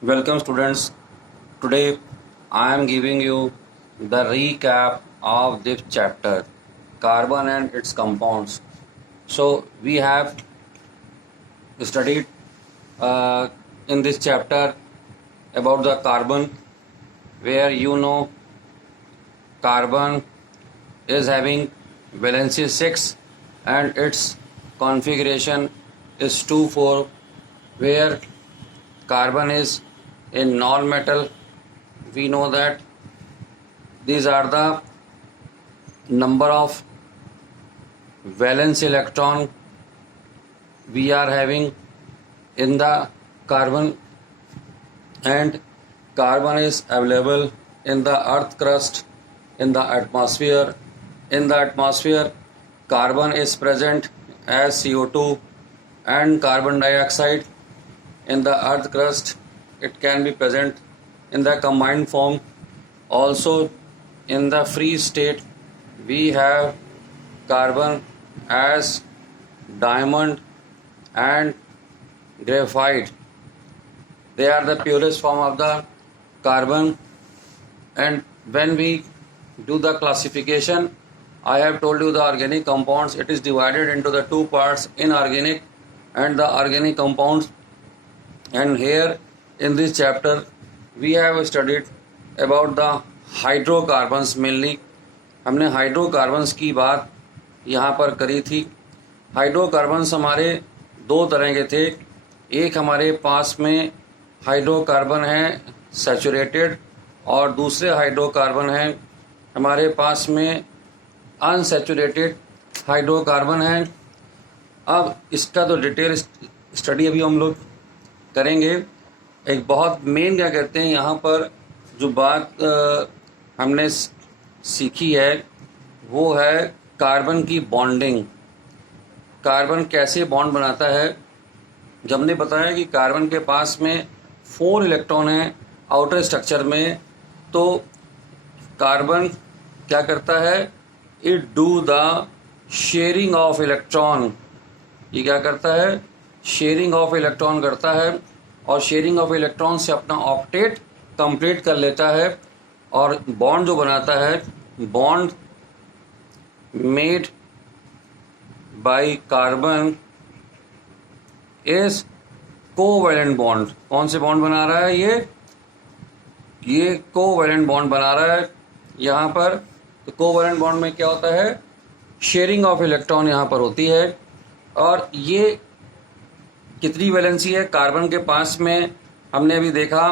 Welcome students. Today I am giving you the recap of this chapter, carbon and its compounds. So we have studied in this chapter about the carbon, where carbon is having valency 6 and its configuration is 2,4, where carbon is a non-metal. We know that these are the number of valence electron we are having in the carbon, and carbon is available in the earth crust, in the atmosphere. In the atmosphere, carbon is present as CO2 and carbon dioxide. In the earth crust, it can be present in the combined form. Also, in the free state, we have carbon as diamond and graphite. They are the purest form of the carbon. And when we do the classification, I have told you the organic compounds. It is divided into the two parts, inorganic and the organic compounds. And here in this chapter we have studied about the hydrocarbons mainly. हमने hydrocarbons की बात यहाँ पर करी थी. Hydrocarbons हमारे दो तरह के थे. एक हमारे पास में हाइड्रोकार्बन है सैचुरेटेड, और दूसरे हाइड्रोकार्बन हैं हमारे पास में अनसैचुरेटेड हाइड्रोकार्बन है. अब इसका तो डिटेल स्टडी अभी हम लोग करेंगे. एक बहुत मेन क्या कहते हैं यहाँ पर जो बात हमने सीखी है वो है कार्बन की बॉन्डिंग. कार्बन कैसे बॉन्ड बनाता है. जब हमने बताया कि कार्बन के पास में 4 इलेक्ट्रॉन हैं आउटर स्ट्रक्चर में, तो कार्बन क्या करता है, it do the sharing of electron. ये क्या करता है, शेयरिंग ऑफ इलेक्ट्रॉन करता है, और शेयरिंग ऑफ इलेक्ट्रॉन से अपना ऑक्टेट कंप्लीट कर लेता है. और बॉन्ड जो बनाता है, bond made by carbon is covalent bond. कौन से बॉन्ड बना रहा है, ये कोवैलेंट बॉन्ड बना रहा है यहाँ पर. तो कोवैलेंट बॉन्ड में क्या होता है, शेयरिंग ऑफ इलेक्ट्रॉन यहाँ पर होती है. और ये कितनी वैलेंसी है कार्बन के पास में, हमने अभी देखा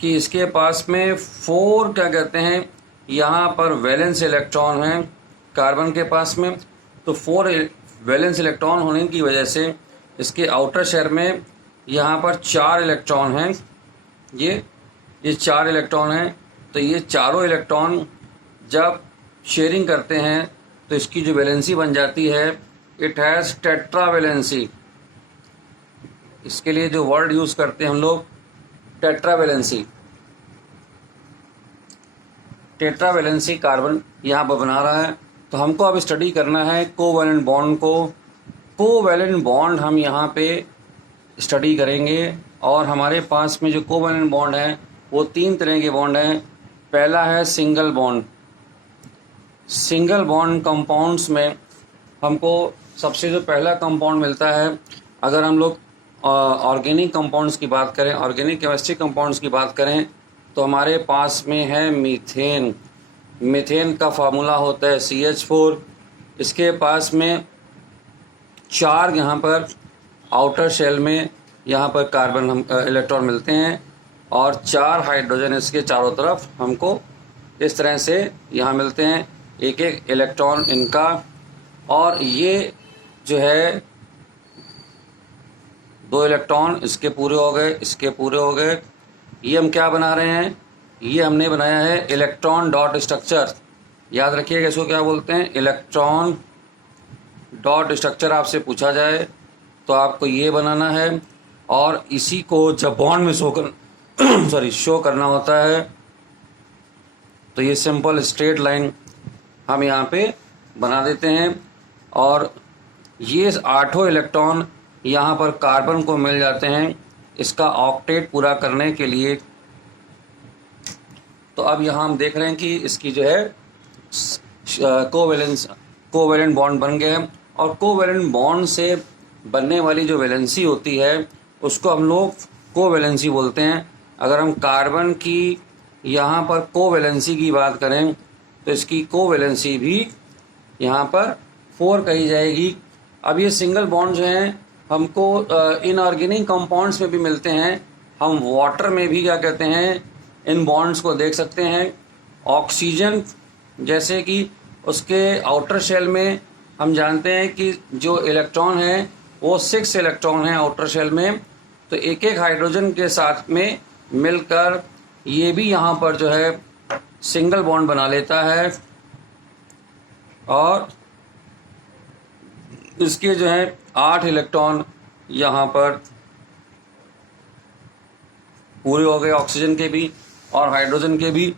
कि इसके पास में 4 क्या कहते हैं यहाँ पर वैलेंस इलेक्ट्रॉन हैं कार्बन के पास में. तो 4 वैलेंस इलेक्ट्रॉन होने की वजह से इसके आउटर शेल में यहाँ पर 4 इलेक्ट्रॉन हैं. ये 4 इलेक्ट्रॉन हैं. तो ये चारों इलेक्ट्रॉन जब शेयरिंग करते हैं तो इसकी जो वैलेंसी बन जाती है, इट हैज़ टेट्रा वैलेंसी. इसके लिए जो वर्ड यूज़ करते हैं हम लोग, tetra valency. Tetra valency carbon यहाँ पर बना रहा है. तो हमको अब स्टडी करना है कोवैलेंट बॉन्ड को. कोवैलेंट बॉन्ड हम यहाँ पे स्टडी करेंगे. और हमारे पास में जो कोवैलेंट बॉन्ड है वो 3 तरह के बॉन्ड हैं. पहला है single bond. Single bond compounds में हमको सबसे जो पहला कंपाउंड मिलता है, अगर हम लोग ऑर्गेनिक कंपाउंड्स की बात करें, ऑर्गेनिक केमिस्ट्री कंपाउंड्स की बात करें, तो हमारे पास में है मीथेन. मीथेन का फार्मूला होता है CH4. इसके पास में 4 यहाँ पर आउटर शेल में यहाँ पर कार्बन इलेक्ट्रॉन मिलते हैं, और 4 हाइड्रोजन इसके चारों तरफ हमको इस तरह से यहाँ मिलते हैं, एक एक इलेक्ट्रॉन इनका. और ये जो है 2 इलेक्ट्रॉन इसके पूरे हो गए, इसके पूरे हो गए. ये हम क्या बना रहे हैं, ये हमने बनाया है इलेक्ट्रॉन डॉट स्ट्रक्चर. याद रखिएगा इसको क्या बोलते हैं, इलेक्ट्रॉन डॉट स्ट्रक्चर. आपसे पूछा जाए तो आपको ये बनाना है, और इसी को जब बॉन्ड में शो करना होता है तो ये सिंपल स्ट्रेट लाइन हम यहाँ पे बना देते हैं. और ये 8 इलेक्ट्रॉन यहाँ पर कार्बन को मिल जाते हैं इसका ऑक्टेट पूरा करने के लिए। तो अब यहाँ हम देख रहे हैं कि इसकी जो है कोवेलेंट बॉन्ड बन गए हैं, और कोवेलेंट बॉन्ड से बनने वाली जो वैलेंसी होती है उसको हम लोग कोवेलेंसी बोलते हैं। अगर हम कार्बन की यहाँ पर कोवेलेंसी की बात करें तो इसकी कोवेलेंसी भी यहाँ पर 4 कही जाएगी। अब ये सिंगल बॉन्ड जो हैं हमको इनऑर्गेनिक कंपाउंड्स में भी मिलते हैं। हम वाटर में भी क्या कहते हैं, इन बॉन्ड्स को देख सकते हैं। ऑक्सीजन जैसे कि उसके आउटर शेल में हम जानते हैं कि जो इलेक्ट्रॉन है वो 6 इलेक्ट्रॉन हैं आउटर शेल में, तो एक एक हाइड्रोजन के साथ में मिलकर ये भी यहाँ पर जो है सिंगल बॉन्ड बना लेता है, और इसके जो है 8 इलेक्ट्रॉन यहाँ पर पूरे हो गए, ऑक्सीजन के भी और हाइड्रोजन के भी।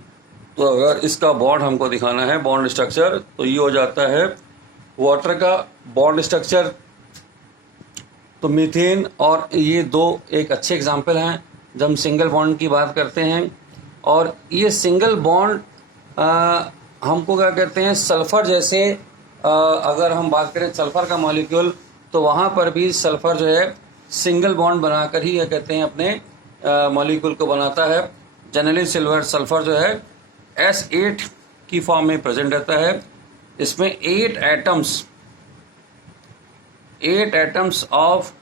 तो अगर इसका बॉन्ड हमको दिखाना है, बॉन्ड स्ट्रक्चर, तो ये हो जाता है वाटर का बॉन्ड स्ट्रक्चर। तो मीथेन और ये दो एक अच्छे एग्जाम्पल हैं जब हम सिंगल बॉन्ड की बात करते हैं। और ये सिंगल बॉन्ड हमको क्या कहते हैं, सल्फ़र जैसे अगर हम बात करें सल्फ़र का मॉलिक्यूल, तो वहाँ पर भी सल्फ़र जो है सिंगल बॉन्ड बनाकर ही क्या कहते हैं अपने मॉलिक्यूल को बनाता है। जनरली सिल्वर सल्फ़र जो है S8 की फॉर्म में प्रेजेंट रहता है। इसमें 8 atoms of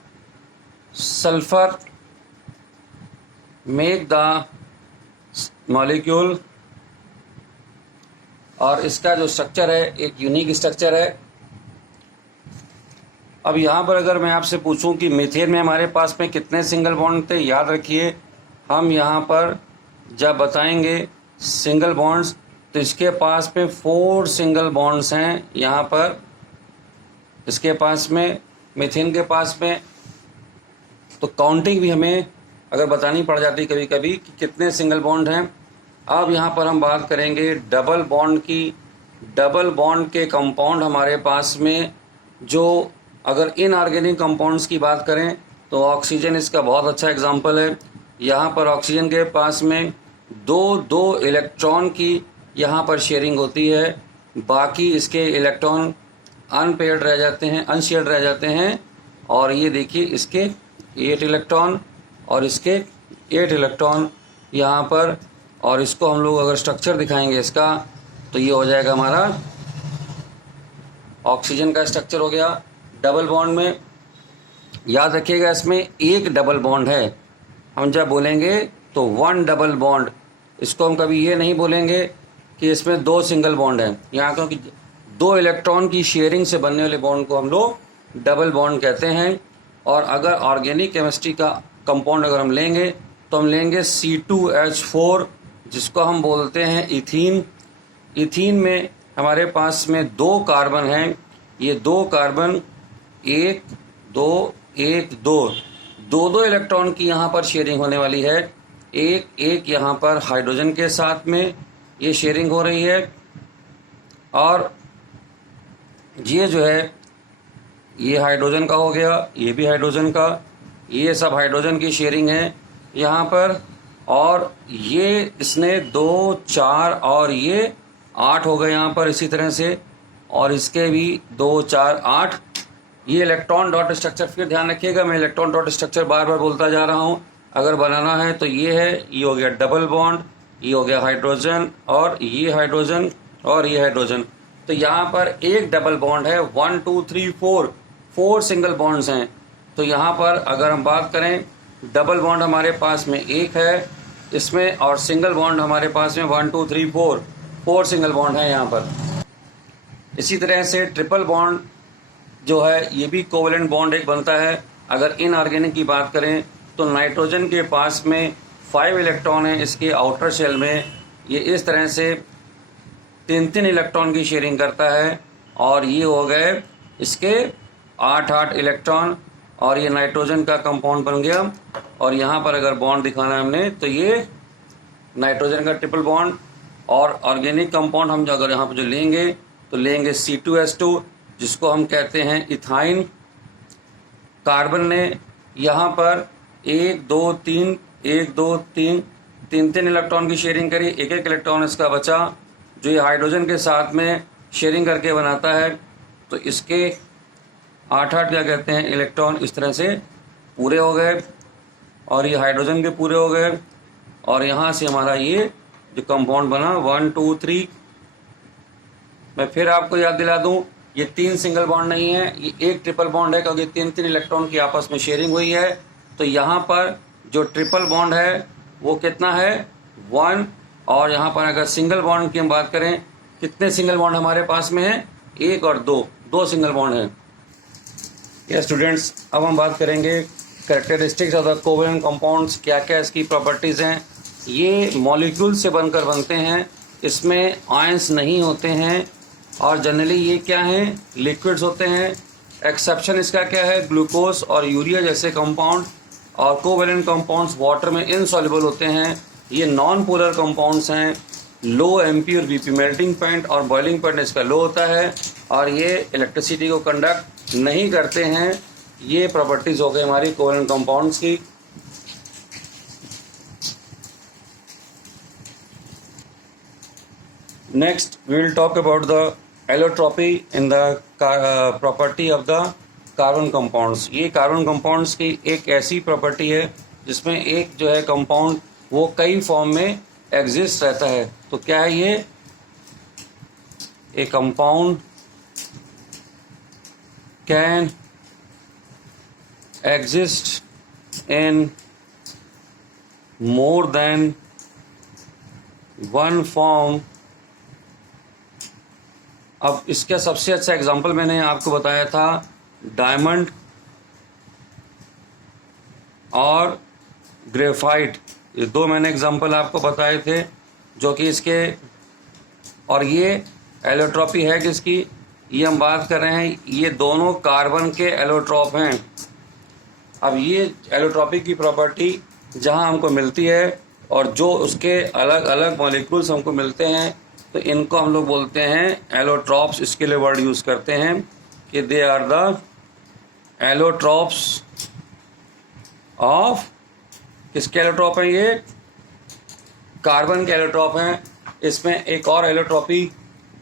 sulphur make the molecule, और इसका जो स्ट्रक्चर है एक यूनिक स्ट्रक्चर है। अब यहाँ पर अगर मैं आपसे पूछूं कि मीथेन में हमारे पास में कितने सिंगल बॉन्ड थे, याद रखिए हम यहाँ पर जब बताएंगे सिंगल बॉन्ड्स तो इसके पास में 4 सिंगल बॉन्ड्स हैं यहाँ पर, इसके पास में मीथेन के पास में। तो काउंटिंग भी हमें अगर बतानी पड़ जाती कभी कभी कि कितने सिंगल बॉन्ड हैं। अब यहाँ पर हम बात करेंगे डबल बॉन्ड की। डबल बॉन्ड के कंपाउंड हमारे पास में, जो अगर इनऑर्गेनिक कंपाउंड्स की बात करें तो ऑक्सीजन इसका बहुत अच्छा एग्जांपल है। यहाँ पर ऑक्सीजन के पास में दो इलेक्ट्रॉन की यहाँ पर शेयरिंग होती है, बाकी इसके इलेक्ट्रॉन अनपेयर्ड रह जाते हैं, अनशेयर्ड रह जाते हैं। और ये देखिए इसके 8 इलेक्ट्रॉन और इसके 8 इलेक्ट्रॉन यहाँ पर। और इसको हम लोग अगर स्ट्रक्चर दिखाएंगे इसका, तो ये हो जाएगा हमारा ऑक्सीजन का स्ट्रक्चर हो गया डबल बॉन्ड में। याद रखिएगा इसमें एक डबल बॉन्ड है, हम जब बोलेंगे तो 1 डबल बॉन्ड। इसको हम कभी ये नहीं बोलेंगे कि इसमें 2 सिंगल बॉन्ड हैं यहाँ, क्योंकि 2 इलेक्ट्रॉन की शेयरिंग से बनने वाले बॉन्ड को हम लोग डबल बॉन्ड कहते हैं। और अगर ऑर्गेनिक केमिस्ट्री का कंपाउंड अगर हम लेंगे तो हम लेंगे C2H4, जिसको हम बोलते हैं इथीन। इथीन में हमारे पास में 2 कार्बन हैं, ये 2 कार्बन 1 2 1 2 इलेक्ट्रॉन की यहाँ पर शेयरिंग होने वाली है। एक यहाँ पर हाइड्रोजन के साथ में ये शेयरिंग हो रही है, और ये जो है ये हाइड्रोजन का हो गया, ये भी हाइड्रोजन का, ये सब हाइड्रोजन की शेयरिंग है यहाँ पर। और ये इसने 2 4 और ये 8 हो गए यहाँ पर इसी तरह से, और इसके भी 2 4 8। ये इलेक्ट्रॉन डॉट स्ट्रक्चर, फिर ध्यान रखिएगा मैं इलेक्ट्रॉन डॉट स्ट्रक्चर बार बार बोलता जा रहा हूँ। अगर बनाना है तो ये है, ये हो गया डबल बॉन्ड, ये हो गया हाइड्रोजन, और ये हाइड्रोजन और ये हाइड्रोजन। तो यहाँ पर एक डबल बॉन्ड है, 1 2 3 4 सिंगल बॉन्ड्स हैं। तो यहाँ पर अगर हम बात करें डबल बॉन्ड हमारे पास में एक है इसमें, और सिंगल बॉन्ड हमारे पास में 1 2 3 4 सिंगल बॉन्ड है यहाँ पर। इसी तरह से ट्रिपल बॉन्ड जो है ये भी कोवेलेंट बॉन्ड एक बनता है। अगर इनऑर्गेनिक की बात करें तो नाइट्रोजन के पास में 5 इलेक्ट्रॉन है इसके आउटर शेल में, ये इस तरह से 3 इलेक्ट्रॉन की शेयरिंग करता है, और ये हो गए इसके 8 इलेक्ट्रॉन, और ये नाइट्रोजन का कंपाउंड बन गया। और यहाँ पर अगर बॉन्ड दिखाना है हमने तो ये नाइट्रोजन का ट्रिपल बॉन्ड। और ऑर्गेनिक कंपाउंड हम अगर यहाँ पर जो लेंगे तो लेंगे C2H2, जिसको हम कहते हैं इथाइन। कार्बन ने यहाँ पर 1 2 3 1 2 3 3 इलेक्ट्रॉन की शेयरिंग करी, एक इलेक्ट्रॉन इसका बचा जो ये हाइड्रोजन के साथ में शेयरिंग करके बनाता है। तो इसके 8 क्या कहते हैं इलेक्ट्रॉन इस तरह से पूरे हो गए और ये हाइड्रोजन के पूरे हो गए। और यहाँ से हमारा ये जो कंपाउंड बना 1 2 3। मैं फिर आपको याद दिला दूं, ये 3 सिंगल बॉन्ड नहीं है, ये एक ट्रिपल बॉन्ड है क्योंकि 3 इलेक्ट्रॉन की आपस में शेयरिंग हुई है। तो यहाँ पर जो ट्रिपल बॉन्ड है वो कितना है 1। और यहाँ पर अगर सिंगल बॉन्ड की हम बात करें, कितने सिंगल बॉन्ड हमारे पास में है 1 और 2 सिंगल बॉन्ड है। ये स्टूडेंट्स, अब हम बात करेंगे characteristics of the covalent compounds, क्या क्या इसकी प्रॉपर्टीज़ हैं। ये मॉलिक्यूल से बनकर बनते हैं, इसमें आयंस नहीं होते हैं और जनरली ये क्या हैं लिक्विड्स होते हैं। एक्सेप्शन इसका क्या है ग्लूकोज और यूरिया जैसे कंपाउंड। और कोवेलेंट कंपाउंड्स वाटर में इनसॉल्युबल होते हैं। ये नॉन पोलर कंपाउंड्स हैं। लो एमपी और बीपी मेल्टिंग पॉइंट और बॉइलिंग पॉइंट इसका लो होता है और ये इलेक्ट्रिसिटी को कंडक्ट नहीं करते हैं। ये प्रॉपर्टीज़ हो गई हमारी कोवेलेंट कंपाउंड्स की। Next we will talk about the allotropy in the property of the carbon compounds. ये कार्बन कंपाउंड्स की एक ऐसी प्रॉपर्टी है जिसमें एक जो है कंपाउंड वो कई फॉर्म में एग्जिस्ट रहता है। तो क्या है ये, ए compound can exist in more than one form. अब इसका सबसे अच्छा एग्जांपल मैंने आपको बताया था डायमंड और ग्रेफाइट, ये 2 मैंने एग्जांपल आपको बताए थे जो कि इसके। और ये एलोट्रॉपी है किसकी, ये हम बात कर रहे हैं, ये दोनों कार्बन के एलोट्रॉप हैं। अब ये एलोट्रॉपी की प्रॉपर्टी जहां हमको मिलती है और जो उसके अलग अलग मॉलिक्यूल्स हमको मिलते हैं, तो इनको हम लोग बोलते हैं एलोट्रॉप्स। इसके लिए वर्ड यूज़ करते हैं कि they are the allotropes of, किसके एलोट्रॉप हैं ये, कार्बन के एलोट्रॉप हैं। इसमें एक और एलोट्रॉपी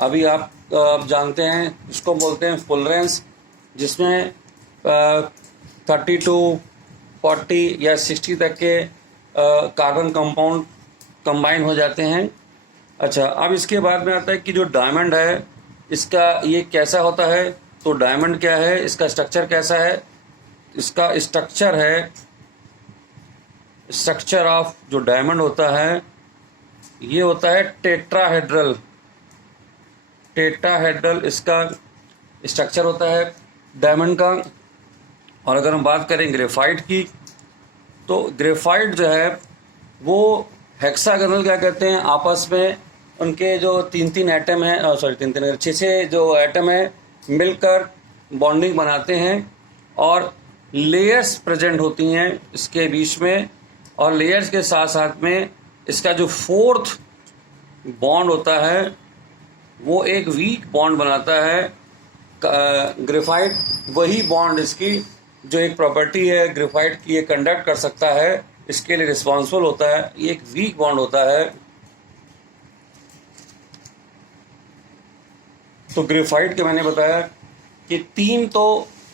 अभी आप जानते हैं, इसको बोलते हैं फुलरेंस, जिसमें 30 to 40 या 60 तक के कार्बन कंपाउंड कंबाइन हो जाते हैं। अच्छा, अब इसके बाद में आता है कि जो डायमंड है इसका ये कैसा होता है। तो डायमंड क्या है, इसका स्ट्रक्चर कैसा है, इसका स्ट्रक्चर है, स्ट्रक्चर ऑफ जो डायमंड होता है ये होता है टेट्राहेड्रल। टेट्राहेड्रल इसका स्ट्रक्चर होता है डायमंड का। और अगर हम बात करें ग्रेफाइट की, तो ग्रेफाइट जो है वो हेक्सागोनल क्या कहते हैं, आपस में उनके जो 3 एटम हैं, सॉरी 3 6 जो एटम है मिलकर बॉन्डिंग बनाते हैं और लेयर्स प्रेजेंट होती हैं इसके बीच में। और लेयर्स के साथ साथ में इसका जो 4th बॉन्ड होता है वो एक वीक बॉन्ड बनाता है। ग्रेफाइट वही बॉन्ड इसकी जो एक प्रॉपर्टी है ग्रेफाइट की, ये कंडक्ट कर सकता है, इसके लिए रिस्पॉन्सिबल होता है। ये एक वीक बॉन्ड होता है। तो ग्रेफाइट के मैंने बताया कि 3 तो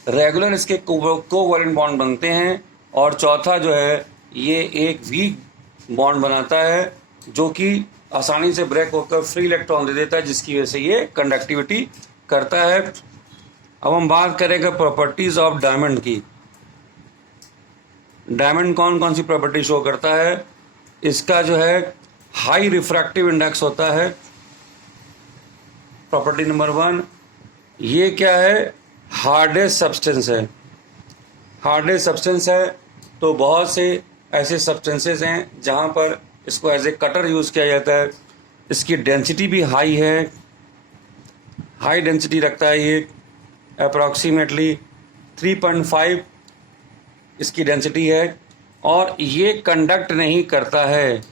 रेगुलर इसके कोवैलेंट बॉन्ड बनते हैं और चौथा जो है ये एक वीक बॉन्ड बनाता है जो कि आसानी से ब्रेक होकर फ्री इलेक्ट्रॉन दे देता है, जिसकी वजह से ये कंडक्टिविटी करता है। अब हम बात करेंगे प्रॉपर्टीज ऑफ डायमंड की। डायमंड कौन कौन सी प्रॉपर्टी शो करता है, इसका जो है हाई रिफ्रैक्टिव इंडेक्स होता है, प्रॉपर्टी नंबर 1। ये क्या है, हार्डेस्ट सब्सटेंस है। हार्डेस्ट सब्सटेंस है तो बहुत से ऐसे सब्सटेंसेस हैं जहाँ पर इसको एज ए कटर यूज़ किया जाता है। इसकी डेंसिटी भी हाई है, हाई डेंसिटी रखता है ये, अप्रॉक्सीमेटली 3.5 इसकी डेंसिटी है। और ये कंडक्ट नहीं करता है,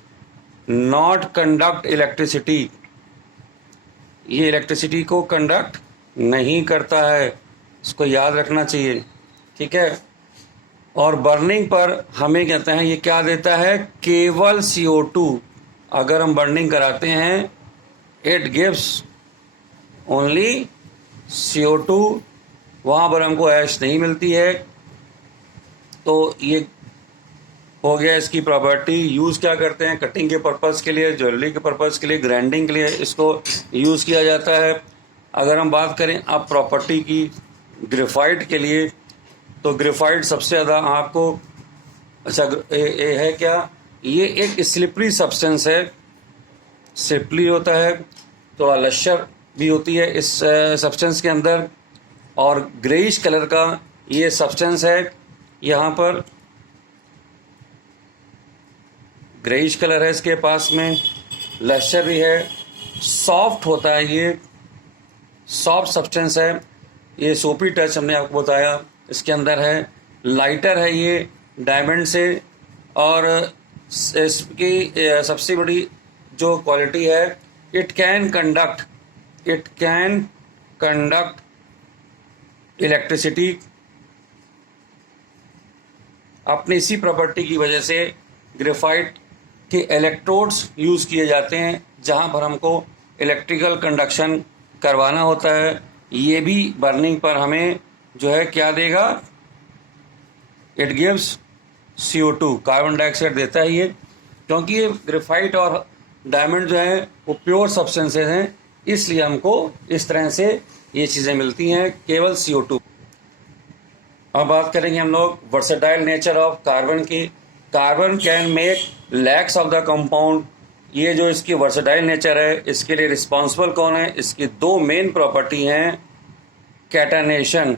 नॉट कंडक्ट इलेक्ट्रिसिटी, ये इलेक्ट्रिसिटी को कंडक्ट नहीं करता है, इसको याद रखना चाहिए, ठीक है। और बर्निंग पर हमें कहते हैं ये क्या देता है, केवल CO2। अगर हम बर्निंग कराते हैं इट गिव्स ओनली CO2, वहाँ पर हमको ऐश नहीं मिलती है। तो ये हो गया इसकी प्रॉपर्टी। यूज़ क्या करते हैं, कटिंग के पर्पज़ के लिए, ज्वेलरी के पर्पज़ के लिए, ग्राइंडिंग के लिए इसको यूज़ किया जाता है। अगर हम बात करें अब प्रॉपर्टी की ग्रेफाइट के लिए, तो ग्रेफाइट सबसे ज़्यादा आपको अच्छा ये है क्या, ये एक स्लिपरी सब्सटेंस है, स्लिपरी होता है, थोड़ा लश्यर भी होती है इस सब्सटेंस के अंदर, और ग्रेइश कलर का ये सब्सटेंस है। यहाँ पर ग्रेइश कलर है इसके पास में, लश्यर भी है, सॉफ्ट होता है, ये सॉफ्ट सब्सटेंस है, ये सोपी टच हमने आपको बताया इसके अंदर है, लाइटर है ये डायमंड से, और इसकी सबसे बड़ी जो क्वालिटी है, इट कैन कंडक्ट इलेक्ट्रिसिटी। अपनी इसी प्रॉपर्टी की वजह से ग्रेफाइट के इलेक्ट्रोड्स यूज़ किए जाते हैं जहां पर हमको इलेक्ट्रिकल कंडक्शन करवाना होता है। ये भी बर्निंग पर हमें जो है क्या देगा, it gives CO2, carbon dioxide देता है ये, क्योंकि ये ग्रेफाइट और डायमंड जो है वो प्योर सब्सटेंसेस हैं, इसलिए हमको इस तरह से ये चीज़ें मिलती हैं, केवल CO2। अब बात करेंगे हम लोग वर्सेटाइल नेचर ऑफ कार्बन की। Carbon can make lakhs of the compound. ये जो इसकी वर्सेटाइल नेचर है, इसके लिए रिस्पॉन्सिबल कौन है, इसकी दो मेन प्रॉपर्टी हैं। कैटानेशन,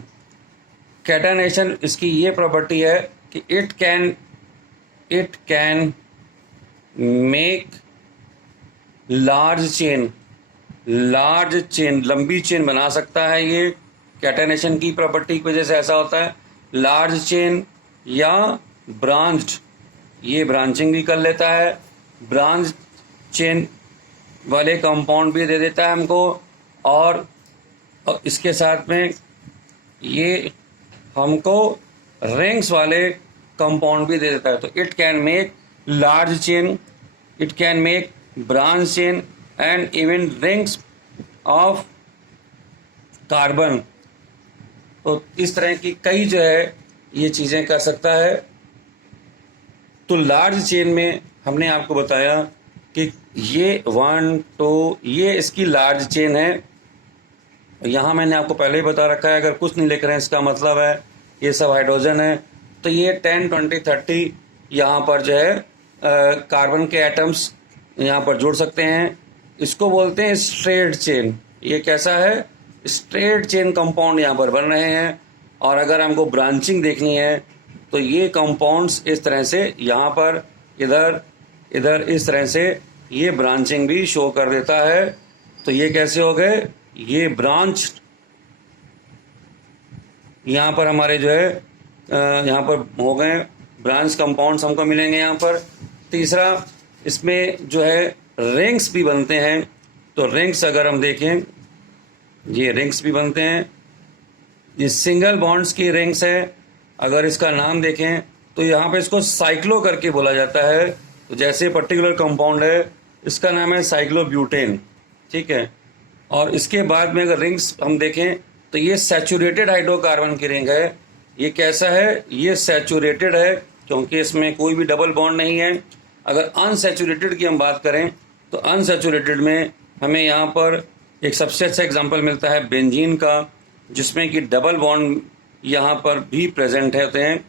कैटानेशन इसकी ये प्रॉपर्टी है कि it can make large chain, लंबी चेन बना सकता है। ये कैटानेशन की प्रॉपर्टी की वजह से ऐसा होता है। लार्ज चेन या ब्रांच्ड, ये ब्रांचिंग भी कर लेता है, ब्रांच चेन वाले कंपाउंड भी दे देता है हमको, और इसके साथ में ये हमको रिंग्स वाले कंपाउंड भी दे देता है। तो it can make large chain, it can make branch chain and even rings of carbon. तो इस तरह की कई जो है ये चीज़ें कर सकता है। तो लार्ज चेन में हमने आपको बताया कि ये 1 2 ये इसकी लार्ज चेन है। यहाँ मैंने आपको पहले ही बता रखा है, अगर कुछ नहीं लिख रहे हैं इसका मतलब है ये सब हाइड्रोजन है। तो ये 10 20 30 यहाँ पर जो है कार्बन के एटम्स यहाँ पर जोड़ सकते हैं। इसको बोलते हैं स्ट्रेट चेन। ये कैसा है, स्ट्रेट चेन कंपाउंड यहाँ पर बन रहे हैं। और अगर हमको ब्रांचिंग देखनी है तो ये कंपाउंड्स इस तरह से यहाँ पर इधर इस तरह से ये ब्रांचिंग भी शो कर देता है। तो ये कैसे हो गए, ये ब्रांच यहाँ पर हमारे जो है यहाँ पर हो गए ब्रांच कंपाउंड्स हमको मिलेंगे यहाँ पर। तीसरा, इसमें जो है रिंग्स भी बनते हैं। तो रिंग्स अगर हम देखें, ये रिंग्स भी बनते हैं, ये सिंगल बॉन्ड्स की रिंग्स है। अगर इसका नाम देखें तो यहाँ पे इसको साइक्लो करके बोला जाता है। तो जैसे पर्टिकुलर कंपाउंड है, इसका नाम है साइक्लोब्यूटेन, ठीक है। और इसके बाद में अगर रिंग्स हम देखें तो ये सैचुरेटेड हाइड्रोकार्बन की रिंग है। ये कैसा है, ये सैचुरेटेड है क्योंकि इसमें कोई भी डबल बॉन्ड नहीं है। अगर अनसैचुरेटेड की हम बात करें तो अनसैचुरेटेड में हमें यहाँ पर एक सबसे अच्छा एग्जांपल मिलता है बेंजीन का, जिसमें कि डबल बॉन्ड यहाँ पर भी प्रेजेंट होते हैं,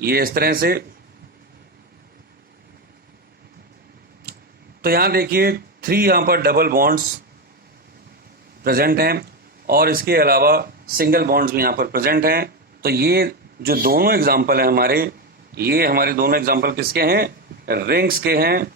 ये इस तरह से। तो यहाँ देखिए 3 यहाँ पर डबल बॉन्ड्स प्रेजेंट हैं और इसके अलावा सिंगल बॉन्ड्स भी यहाँ पर प्रेजेंट हैं। तो ये जो दोनों एग्जांपल हैं हमारे, ये हमारे दोनों एग्जांपल किसके हैं, रिंग्स के हैं।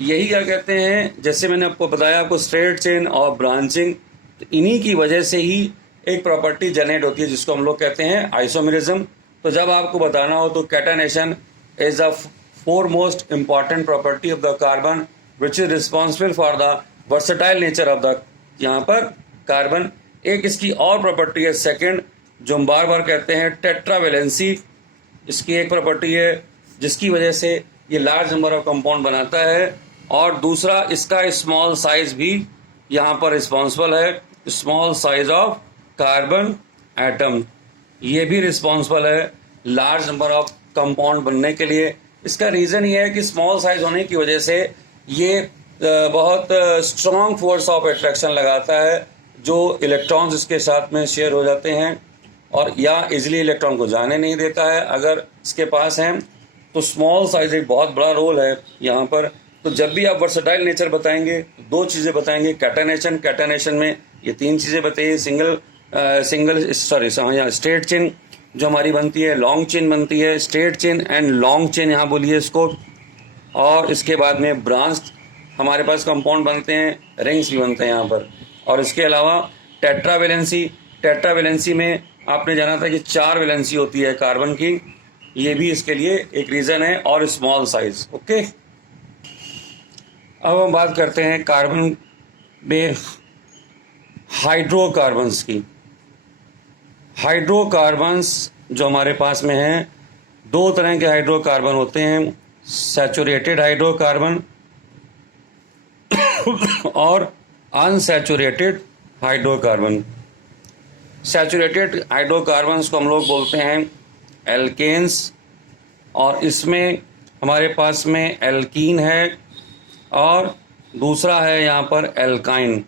यही क्या कहते हैं, जैसे मैंने आपको बताया आपको स्ट्रेट चेन और ब्रांचिंग, तो इन्हीं की वजह से ही एक प्रॉपर्टी जनरेट होती है जिसको हम लोग कहते हैं आइसोमेरिज्म। तो जब आपको बताना हो तो catenation is the foremost important property of the carbon which is responsible for the versatile nature of the यहाँ पर कार्बन। एक इसकी और प्रॉपर्टी है सेकंड, जो हम बार बार कहते हैं टेट्रावेलेंसी। इसकी एक प्रॉपर्टी है जिसकी वजह से ये लार्ज नंबर ऑफ कंपाउंड बनाता है, और दूसरा इसका स्मॉल साइज भी यहाँ पर रिस्पॉन्सिबल है। Small size of carbon atom, ये भी रिस्पॉन्सिबल है लार्ज नंबर ऑफ कंपाउंड बनने के लिए। इसका रीज़न ये है कि स्मॉल साइज होने की वजह से ये बहुत स्ट्रॉन्ग फोर्स ऑफ अट्रैक्शन लगाता है, जो इलेक्ट्रॉन्स इसके साथ में शेयर हो जाते हैं और या इजीली इलेक्ट्रॉन को जाने नहीं देता है अगर इसके पास हैं। तो स्मॉल साइज एक बहुत बड़ा रोल है यहाँ पर। तो जब भी आप वर्सेटाइल नेचर बताएंगे तो दो चीज़ें बताएंगे, कैटेनेशन में ये तीन चीज़ें बताइए, स्ट्रेट चेन जो हमारी बनती है, लॉन्ग चेन बनती है, straight chain and long chain यहाँ बोलिए इसको, और इसके बाद में ब्रांच हमारे पास कंपाउंड बनते हैं, रिंग्स भी बनते हैं यहाँ पर। और इसके अलावा टेट्रावेलेंसी में आपने जाना था कि 4 वैलेंसी होती है कार्बन की, ये भी इसके लिए एक रीज़न है, और स्मॉल साइज। ओके, अब हम बात करते हैं कार्बन में हाइड्रोकार्बन्स की। हाइड्रोकार्बन्स जो हमारे पास में हैं, 2 तरह के हाइड्रोकार्बन होते हैं, सैचुरेटेड हाइड्रोकार्बन और अनसैचुरेटेड हाइड्रोकार्बन। सैचुरेटेड हाइड्रोकार्बन्स को हम लोग बोलते हैं एल्केन्स, और इसमें हमारे पास में एल्कीन है और दूसरा है यहाँ पर एल्काइन।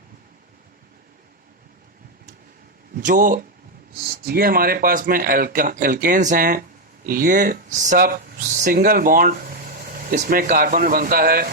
जो ये हमारे पास में एल्केन्स हैं, ये सब सिंगल बॉन्ड इसमें कार्बन में बनता है,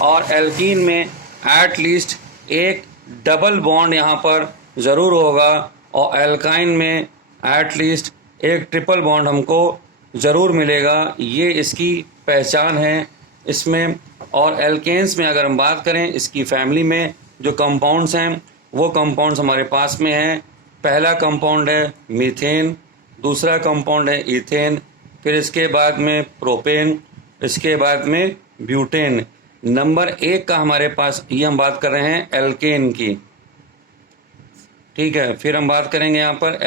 और एल्कीन में एट लीस्ट एक डबल बॉन्ड यहाँ पर ज़रूर होगा, और एल्काइन में एट लीस्ट एक ट्रिपल बॉन्ड हमको ज़रूर मिलेगा। ये इसकी पहचान है इसमें। और एल्केन्स में अगर हम बात करें, इसकी फैमिली में जो कंपाउंड्स हैं वो कंपाउंड्स हमारे पास में हैं। पहला कंपाउंड है मीथेन, दूसरा कंपाउंड है ईथेन, फिर इसके बाद में प्रोपेन, इसके बाद में ब्यूटेन। नंबर 1 का हमारे पास, ये हम बात कर रहे हैं एल्केन की, ठीक है। फिर हम बात करेंगे यहाँ पर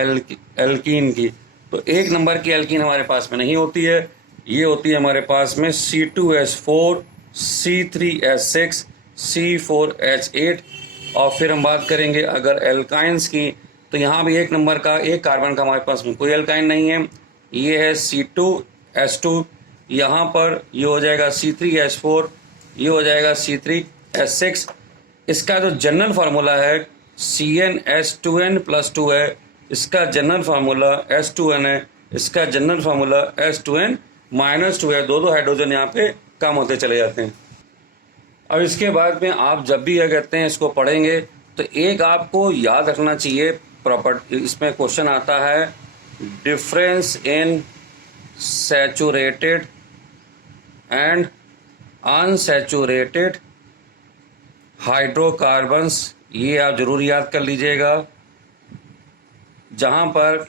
एल्कीन की। तो 1 नंबर की एल्कीन हमारे पास में नहीं होती है, ये होती है हमारे पास में C2H4, C3H6, C4H8। और फिर हम बात करेंगे अगर एल्काइंस की, तो यहाँ भी 1 नंबर का, 1 कार्बन का हमारे पास में कोई एल्काइन नहीं है, ये है C2H2। यहाँ पर ये हो जाएगा C3H4, ये हो जाएगा C3H6। इसका जो जनरल फार्मूला है CnH2n+2 है, इसका जनरल फार्मूला S2n है, इसका जनरल फार्मूला S2n-2 है। दो हाइड्रोजन यहाँ पे कम होते चले जाते हैं। अब इसके बाद में आप जब भी यह कहते हैं इसको पढ़ेंगे तो एक आपको याद रखना चाहिए प्रॉपर्टी, इसमें क्वेश्चन आता है difference in saturated and unsaturated hydrocarbons. ये आप जरूर याद कर लीजिएगा, जहाँ पर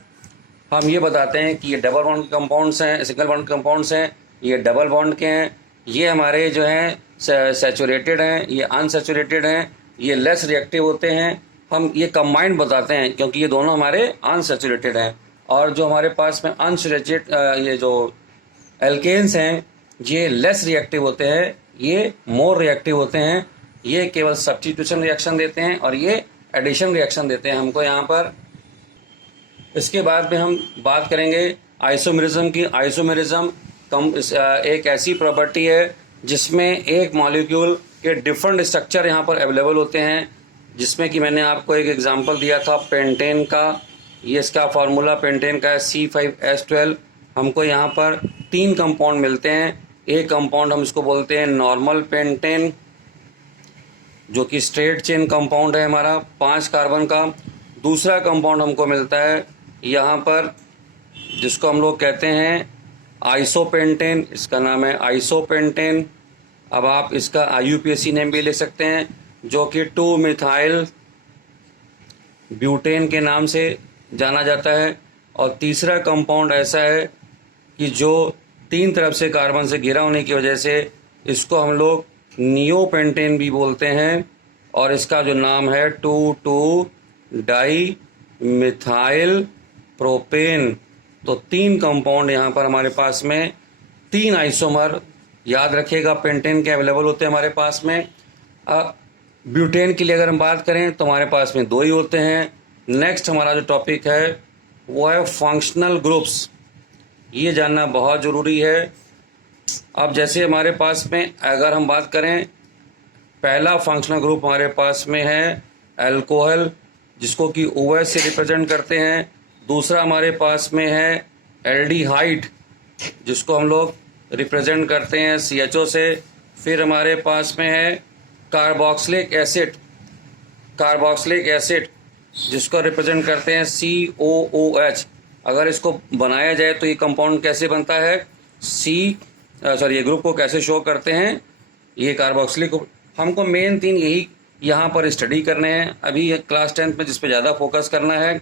हम ये बताते हैं कि ये डबल बॉन्ड कंपाउंड्स हैं, सिंगल बॉन्ड कंपाउंड्स हैं, ये डबल बॉन्ड के हैं, ये हमारे जो हैं सैचुरेटेड हैं, ये अनसैचुरेटेड हैं, ये लेस रिएक्टिव होते हैं। हम ये कंबाइंड बताते हैं क्योंकि ये दोनों हमारे अनसैचुरेटेड हैं। और जो हमारे पास में अनसैचुरेटेड ये जो एल्केन्स हैं, ये लेस रिएक्टिव होते हैं, ये मोर रिएक्टिव होते हैं। ये केवल सब्स्टिट्यूशन रिएक्शन देते हैं और ये एडिशन रिएक्शन देते हैं हमको यहाँ पर। इसके बाद में हम बात करेंगे आइसोमेरिज्म की। आइसोमेरिज्म एक ऐसी प्रॉपर्टी है जिसमें एक मॉलिक्यूल के डिफरेंट स्ट्रक्चर यहाँ पर अवेलेबल होते हैं, जिसमें कि मैंने आपको एक एग्जांपल दिया था पेंटेन का। ये इसका फार्मूला पेंटेन का है C5H12। हमको यहाँ पर 3 कंपाउंड मिलते हैं। एक कंपाउंड हम इसको बोलते हैं नॉर्मल पेंटेन, जो कि स्ट्रेट चेन कंपाउंड है हमारा 5 कार्बन का। दूसरा कंपाउंड हमको मिलता है यहाँ पर जिसको हम लोग कहते हैं आइसोपेंटेन, इसका नाम है आइसोपेंटेन। अब आप इसका IUPAC नेम भी ले सकते हैं, जो कि 2-मिथाइल ब्यूटेन के नाम से जाना जाता है। और तीसरा कंपाउंड ऐसा है कि जो 3 तरफ से कार्बन से घिरा होने की वजह से इसको हम लोग नियोपेंटेन भी बोलते हैं, और इसका जो नाम है 2,2-डाई मिथाइल प्रोपेन। तो 3 कंपाउंड यहाँ पर हमारे पास में, 3 आइसोमर याद रखिएगा पेंटेन के अवेलेबल होते हैं हमारे पास में। ब्यूटेन के लिए अगर हम बात करें तो हमारे पास में 2 ही होते हैं। नेक्स्ट हमारा जो टॉपिक है वो है फंक्शनल ग्रुप्स, ये जानना बहुत ज़रूरी है। अब जैसे हमारे पास में अगर हम बात करें, पहला फंक्शनल ग्रुप हमारे पास में है अल्कोहल, जिसको कि OH से रिप्रेजेंट करते हैं। दूसरा हमारे पास में है एल्डिहाइड, जिसको हम लोग रिप्रेजेंट करते हैं CHO से। फिर हमारे पास में है कार्बोक्सिलिक एसिड, जिसको रिप्रेजेंट करते हैं COOH। अगर इसको बनाया जाए तो ये कंपाउंड कैसे बनता है, ये ग्रुप को कैसे शो करते हैं, ये कार्बोक्सिलिक। हमको मेन 3 यही यहाँ पर स्टडी करने हैं अभी क्लास 10th में, जिस पे ज़्यादा फोकस करना है।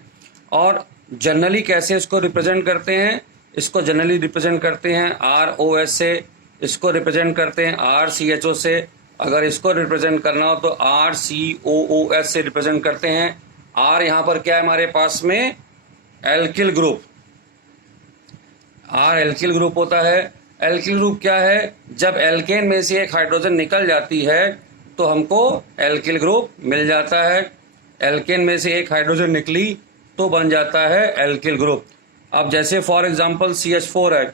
और जनरली कैसे इसको रिप्रेजेंट करते हैं, इसको जनरली रिप्रेजेंट करते हैं ROH से, इसको रिप्रेजेंट करते हैं RCHO से। अगर इसको रिप्रेजेंट करना हो तो RCOOH से रिप्रेजेंट करते हैं। R यहाँ पर क्या है हमारे पास में, alkyl group. R alkyl group होता है। एल्किल ग्रुप क्या है, जब एल्केन में से एक हाइड्रोजन निकल जाती है तो हमको एल्किल ग्रुप मिल जाता है। एल्केन में से एक हाइड्रोजन निकली तो बन जाता है एल्किल ग्रुप। अब जैसे फॉर एग्जांपल CH4 है,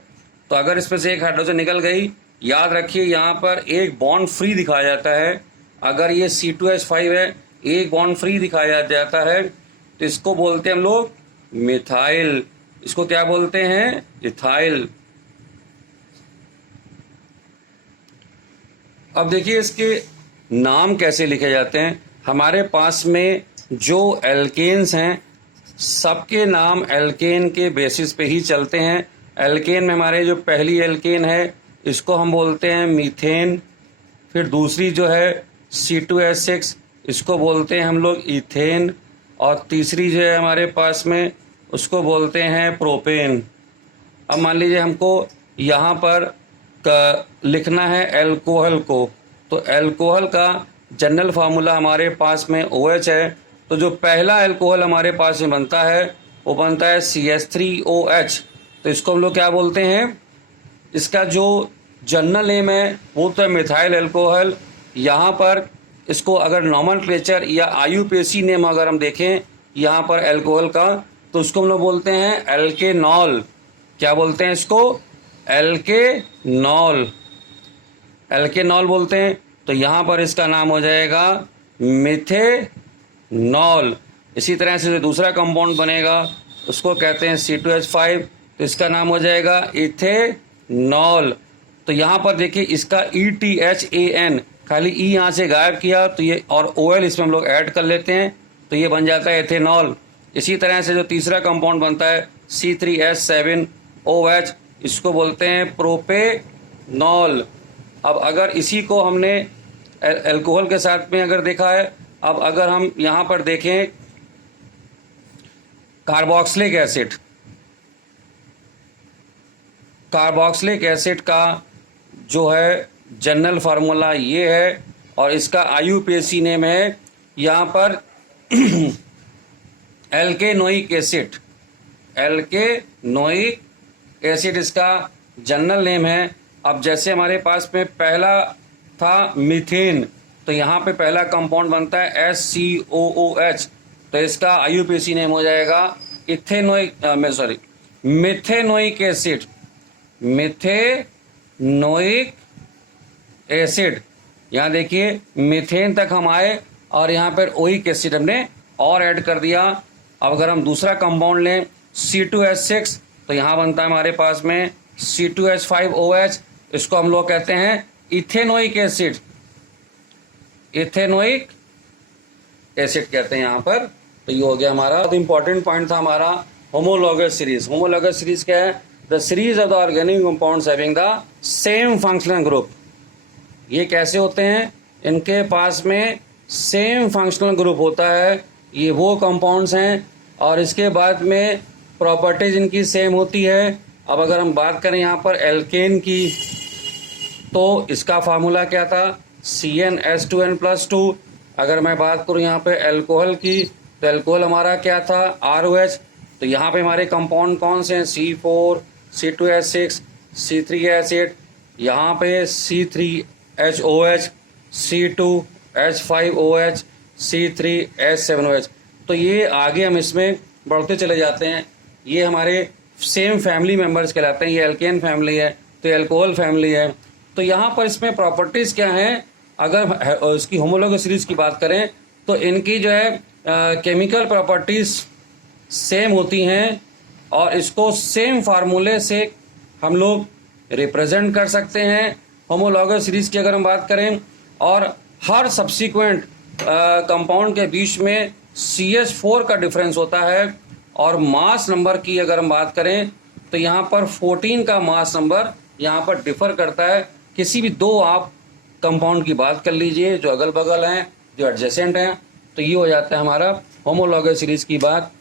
तो अगर इसमें से एक हाइड्रोजन निकल गई, याद रखिए यहाँ पर एक बॉन्ड फ्री दिखाया जाता है। अगर ये C2H5 है, एक बॉन्ड फ्री दिखाया जाता है, तो इसको बोलते हैं हम लोग मिथाइल। इसको क्या बोलते हैं, इथाइल। अब देखिए इसके नाम कैसे लिखे जाते हैं। हमारे पास में जो एल्केन्स हैं, सबके नाम एल्केन के बेसिस पे ही चलते हैं। एल्केन में हमारे जो पहली एल्केन है, इसको हम बोलते हैं मीथेन। फिर दूसरी जो है C2H6, इसको बोलते हैं हम लोग इथेन। और तीसरी जो है हमारे पास में, उसको बोलते हैं प्रोपेन। अब मान लीजिए हमको यहाँ पर लिखना है एल्कोहल को, तो एल्कोहल का जनरल फार्मूला हमारे पास में OH है। तो जो पहला एल्कोहल हमारे पास में बनता है वो बनता है CH3OH। तो इसको हम लोग क्या बोलते हैं, इसका जो जनरल नेम है वो तो है मिथाइल एल्कोहल। यहाँ पर इसको अगर नॉमेनक्लेचर या IUPAC नेम अगर हम देखें यहाँ पर एल्कोहल का, तो उसको हम लोग बोलते हैं एल्केनॉल। क्या बोलते हैं इसको, एल्केनॉल बोलते हैं। तो यहाँ पर इसका नाम हो जाएगा मिथेनॉल। इसी तरह से जो दूसरा कंपाउंड बनेगा उसको कहते हैं C2H5, तो इसका नाम हो जाएगा इथेनॉल। तो यहाँ पर देखिए इसका ETHAN, खाली E यहाँ से गायब किया तो ये, और OL इसमें हम लोग ऐड कर लेते हैं तो ये बन जाता है एथेनॉल। इसी तरह से जो तीसरा कंपाउंड बनता है C3H7OH, इसको बोलते हैं प्रोपेनॉल। अब अगर इसी को हमने अल्कोहल के साथ में अगर देखा है, अब अगर हम यहाँ पर देखें कार्बोक्सिलिक एसिड का जो है जनरल फार्मूला ये है, और इसका IUPAC नेम है यहाँ पर एल्केनोइक एसिड इसका जनरल नेम है। अब जैसे हमारे पास में पहला था मीथेन, तो यहाँ पे पहला कंपाउंड बनता है SCOOH, तो इसका IUPAC नेम हो जाएगा मिथेनोइक एसिड। यहाँ देखिए मीथेन तक हम आए और यहाँ पर ओइक एसिड हमने और ऐड कर दिया। अब अगर हम दूसरा कंपाउंड लें C2H6, तो यहाँ बनता है हमारे पास में C2H5OH, इसको हम लोग कहते हैं इथेनोइक एसिड कहते हैं यहाँ पर। तो ये हो गया हमारा बहुत इंपॉर्टेंट पॉइंट था हमारा होमोलॉगस सीरीज। होमोलॉगस सीरीज क्या है, the series of the organic compounds having the same functional group. ये कैसे होते हैं, इनके पास में सेम फंक्शनल ग्रुप होता है, ये वो कंपाउंड्स हैं और इसके बाद में प्रॉपर्टीज इनकी सेम होती है। अब अगर हम बात करें यहाँ पर एल्केन की, तो इसका फार्मूला क्या था, CnH2n+2। अगर मैं बात करूँ यहाँ पे अल्कोहल की, तो अल्कोहल हमारा क्या था, ROH, तो तो यहाँ पे हमारे कंपाउंड कौन से हैं, C4, C2H6, C3H8, यहाँ पे C3HOH, C2H5OH, C3H7OH। तो ये आगे हम इसमें बढ़ते चले जाते हैं। ये हमारे सेम फैमिली मेंबर्स कहलाते हैं। ये एल्केन फैमिली है, तो एल्कोहल फैमिली है। तो यहाँ पर इसमें प्रॉपर्टीज़ क्या हैं, अगर इसकी होमोलॉगस सीरीज की बात करें तो इनकी जो है केमिकल प्रॉपर्टीज़ सेम होती हैं और इसको सेम फार्मूले से हम लोग रिप्रेजेंट कर सकते हैं। होमोलॉगस सीरीज की अगर हम बात करें, और हर सब्सिक्वेंट कंपाउंड के बीच में CH4 का डिफरेंस होता है। और मास नंबर की अगर हम बात करें तो यहाँ पर 14 का मास नंबर यहाँ पर डिफर करता है। किसी भी दो आप कंपाउंड की बात कर लीजिए जो अगल बगल हैं, जो एडजेसेंट हैं, तो ये हो जाता है हमारा होमोलॉगस सीरीज की बात।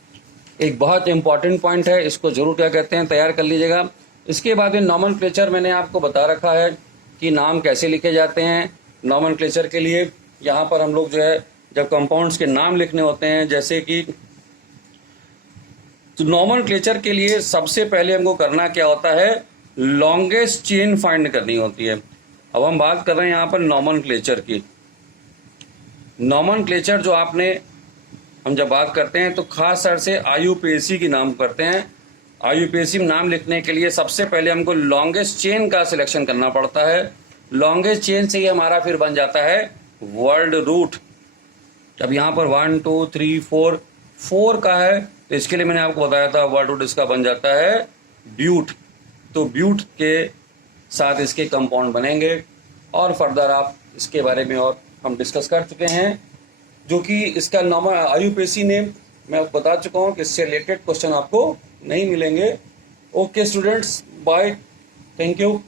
एक बहुत इंपॉर्टेंट पॉइंट है, इसको जरूर क्या कहते हैं तैयार कर लीजिएगा। इसके बाद में नॉमेनक्लेचर मैंने आपको बता रखा है कि नाम कैसे लिखे जाते हैं। नॉमेनक्लेचर के लिए यहाँ पर हम लोग जो है जब कंपाउंड्स के नाम लिखने होते हैं, जैसे कि तो नॉमेनक्लेचर के लिए सबसे पहले हमको करना क्या होता है, लॉन्गेस्ट चेन फाइंड करनी होती है। अब हम बात कर रहे हैं यहाँ पर नॉमेनक्लेचर की। नॉमेनक्लेचर जो आपने हम जब बात करते हैं तो खास तौर से IUPAC की नाम करते हैं। IUPAC में नाम लिखने के लिए सबसे पहले हमको लॉन्गेस्ट चेन का सिलेक्शन करना पड़ता है। लॉन्गेस्ट चेन से ही हमारा फिर बन जाता है वर्ड रूट। अब यहाँ पर 1 2 3 4 का है, तो इसके लिए मैंने आपको बताया था वर्ड रूट इसका बन जाता है ब्यूट। तो ब्यूट के साथ इसके कंपाउंड बनेंगे और फर्दर आप इसके बारे में और हम डिस्कस कर चुके हैं, जो कि इसका IUPAC नेम मैं आपको बता चुका हूँ कि इससे रिलेटेड क्वेश्चन आपको नहीं मिलेंगे। Okay students, bye, thank you.